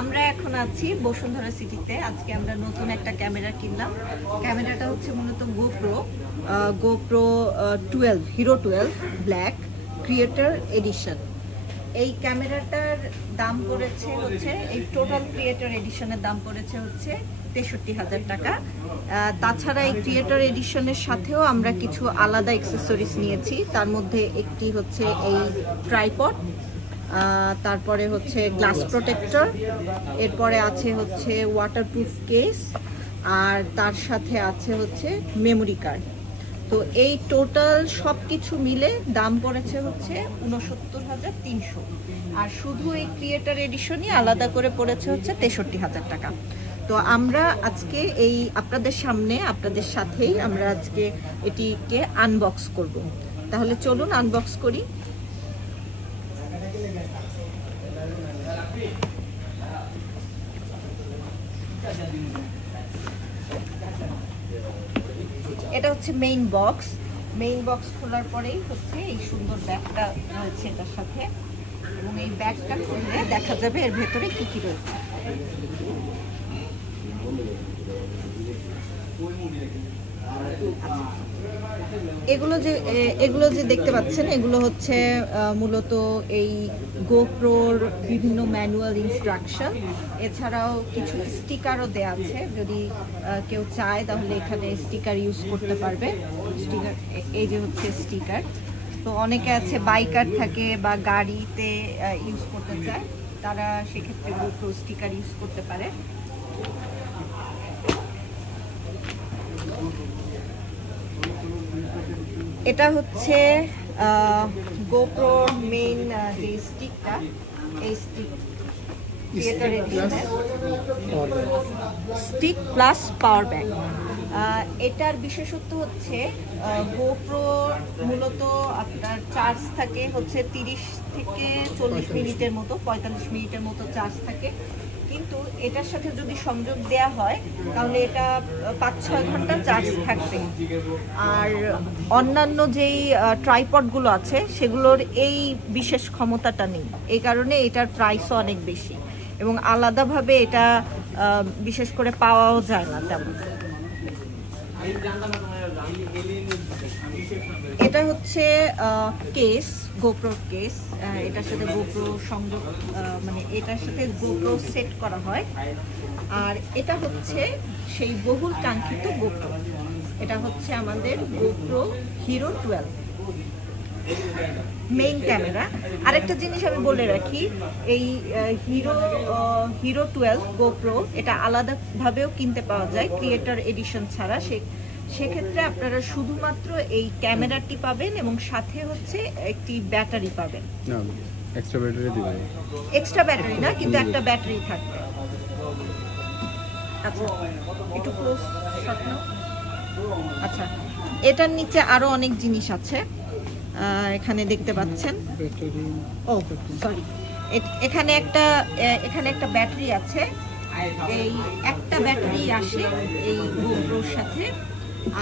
আমরা এখন আছি বসুন্ধরা সিটিতে। আজকে আমরা নতুন একটা ক্যামেরা কিনলাম। ক্যামেরাটা হচ্ছে মূলত GoPro 12 Hero 12 black creator edition. এই ক্যামেরাটার দাম পড়েছে হচ্ছে, এই টোটাল ক্রিয়েটর এডিশনের দাম পড়েছে হচ্ছে ৬৩,০০০ টাকা। তাছাড়া এই ক্রিয়েটর এডিশনের সাথেও আমরা কিছু আলাদা অ্যাক্সেসরিজ নিয়েছি। তার মধ্যে একটি হচ্ছে এই ট্রাইপড, তারপরে হচ্ছে গ্লাস প্রোটেক্টর, এরপরে আছে হচ্ছে ওয়াটারপ্রুফ কেস, আর তার সাথে আছে হচ্ছে মেমোরি কার্ড। তো এই টোটাল সব কিছু মিলে দাম পড়েছে হচ্ছে ৬৯,৩০০, আর শুধু এই ক্রিয়েটর এডিশনই আলাদা করে পড়েছে হচ্ছে ৬৩,০০০ টাকা। তো আমরা আজকে এই আপনাদের সামনে আপনাদের সাথেই আমরা আজকে এটিকে আনবক্স করব। তাহলে চলুন আনবক্স করি। এটা হচ্ছে মেইন বক্স খোলার পরেই হচ্ছে এই সুন্দর ব্যাগটা রয়েছে এটার সাথে, এবং এই ব্যাগটা খুললে দেখা যাবে এর ভেতরে কি কি রয়েছে। এগুলো যে দেখতে পাচ্ছেন, এগুলো হচ্ছে মূলত এই গোপ্রোর বিভিন্ন ম্যানুয়াল ইনস্ট্রাকশন। এছাড়াও কিছু স্টিকারও দেওয়া আছে, যদি কেউ চায় তাহলে এখানে স্টিকার ইউজ করতে পারবে। স্টিকার, এই যে হচ্ছে স্টিকার। তো অনেকে আছে বাইকার থাকে বা গাড়িতে ইউজ করতে চায়, তারা সেক্ষেত্রে গোপ্রো স্টিকার ইউজ করতে পারে। এটা হচ্ছে গোপ্রোর মেইন যে স্টিকটা, এই স্টিক প্লাস পাওয়ার ব্যাংক। এটার বিশেষত্ব হচ্ছে গোপ্রো মূলত আপনার চার্জ থাকে হচ্ছে 30 থেকে 40 মিনিটের মতো, 45 মিনিটের মতো চার্জ থাকে। কিন্তু এটার সাথে যদি সংযোগ দেয়া হয় তাহলে এটা 5-6 ঘন্টা চার্জ থাকবে। আর অন্যান্য যেই ট্রাইপডগুলো আছে সেগুলোর এই বিশেষ ক্ষমতাটা নেই, এই কারণে এটার প্রাইসও অনেক বেশি, এবং আলাদাভাবে এটা বিশেষ করে পাওয়াও যায় না তেমন। এটা হচ্ছে কেস, গোপ্রোর কেস। এটার সাথে গোপ্রো সংযোগ, মানে এটার সাথে গোপ্রো সেট করা হয়। আর এটা হচ্ছে সেই বহুল কাঙ্ক্ষিত গোপ্রো। এটা হচ্ছে আমাদের গোপ্রো হিরো 12 মেইন ক্যামেরা। আরেকটা জিনিস আমি বলে রাখি, এই হিরো 12 গোপ্রো এটা আলাদাভাবেও কিনতে পাওয়া যায় ক্রিয়েটর এডিশন ছাড়া। সেক্ষেত্রে আপনারা শুধুমাত্র এই ক্যামেরাটি পাবেন এবং সাথে হচ্ছে একটি ব্যাটারি পাবেন। এক্সট্রা ব্যাটারি দিবেন? এক্সট্রা ব্যাটারি না, কিন্তু একটা ব্যাটারি থাকবে। আচ্ছা, একটু ক্লোজ শট নাও। আচ্ছা, এটার নিচে আরো অনেক জিনিস আছে, এখানে দেখতে পাচ্ছেন। ও সরি, এখানে একটা ব্যাটারি আছে। এই একটা ব্যাটারি আসে এই গোপ্রোর সাথে,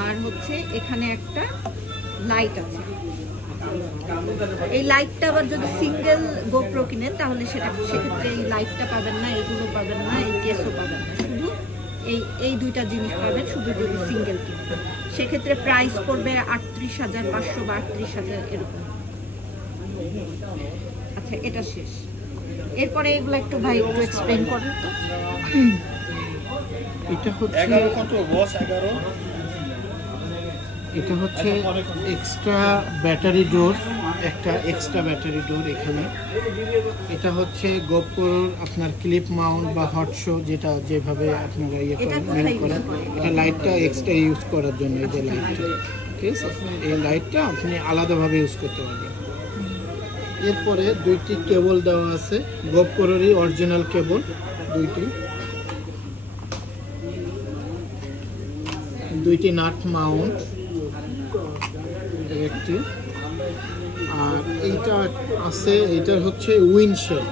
আর হচ্ছে এখানে একটা লাইট আছে। এই লাইটটা আবার যদি সিঙ্গেল গোপ্রো কিনেন তাহলে সেক্ষেত্রে এই লাইটটা পাবেন না, এগুলো পাবেন না, এই কেসও পাবেন না, শুধু এই দুইটা জিনিস পাবেন শুধু যদি সিঙ্গেল কিনেন। সেক্ষেত্রে প্রাইস পড়বে ৩৮,৫০০ বা ৩৮,০০০ এরকম। আচ্ছা, এটা শেষ। এরপরে এগুলো একটু ভাই একটু এক্সপ্লেন করেন তো। এটা হচ্ছে 11 কত বস 11, এটা হচ্ছে এক্সট্রা ব্যাটারি ডোর, একটা এক্সট্রা ব্যাটারি ডোর এখানে। এটা হচ্ছে গোপ্রোর আপনার ক্লিপ মাউন্ট বা হট শো, যেটা যেভাবে আপনারা ইয়ে করেন, এটা লাইটটা এক্সট্রা ইউজ করার জন্য। এই যে লাইটটা, ঠিক আছে, এই লাইটটা আপনি আলাদাভাবে ইউজ করতে পারবেন। এরপরে দুইটি কেবল দেওয়া আছে, গোপ্রোরই অরিজিনাল কেবল দুইটি নাট মাউন্ট একটি। আর এইটা আছে, এইটার হচ্ছে উইন্ডশেল।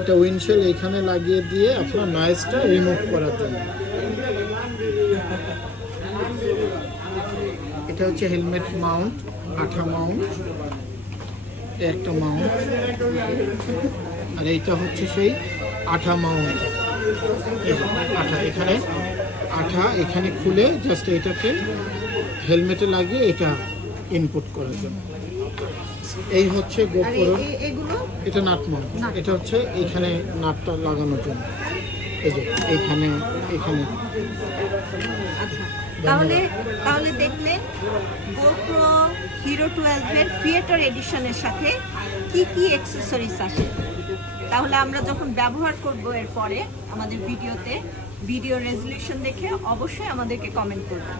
এটা উইন্ডশেল এখানে লাগিয়ে দিয়ে আপনার নয়েজটা রিমুভ করার জন্য। এটা হচ্ছে হেলমেট মাউন্ট, আঠা মাউন্ট, একটা মাউন্ট। আর এইটা হচ্ছে সেই আঠা মাউন্ট, আঠা এখানে, আঠা এখানে খুলে জাস্ট এটাকে হেলমেটে লাগিয়ে এটা ইনপুট করার জন্য। এই হচ্ছে আর গোপ্রো, এগুলো এটা নাট মাউন্ট, এটা হচ্ছে এখানে নাটটা লাগানোর জন্য, এই যে এখানে এখানে। আচ্ছা, তাহলে দেখলেন GoPro Hero 12 এর ক্রিয়েটর এডিশনের সাথে কি কি অ্যাকসেসরিজ আসে। তাহলে আমরা যখন ব্যবহার করব এর পরে আমাদের ভিডিও রেজলিউশন দেখে অবশ্যই আমাদেরকে কমেন্ট করবেন।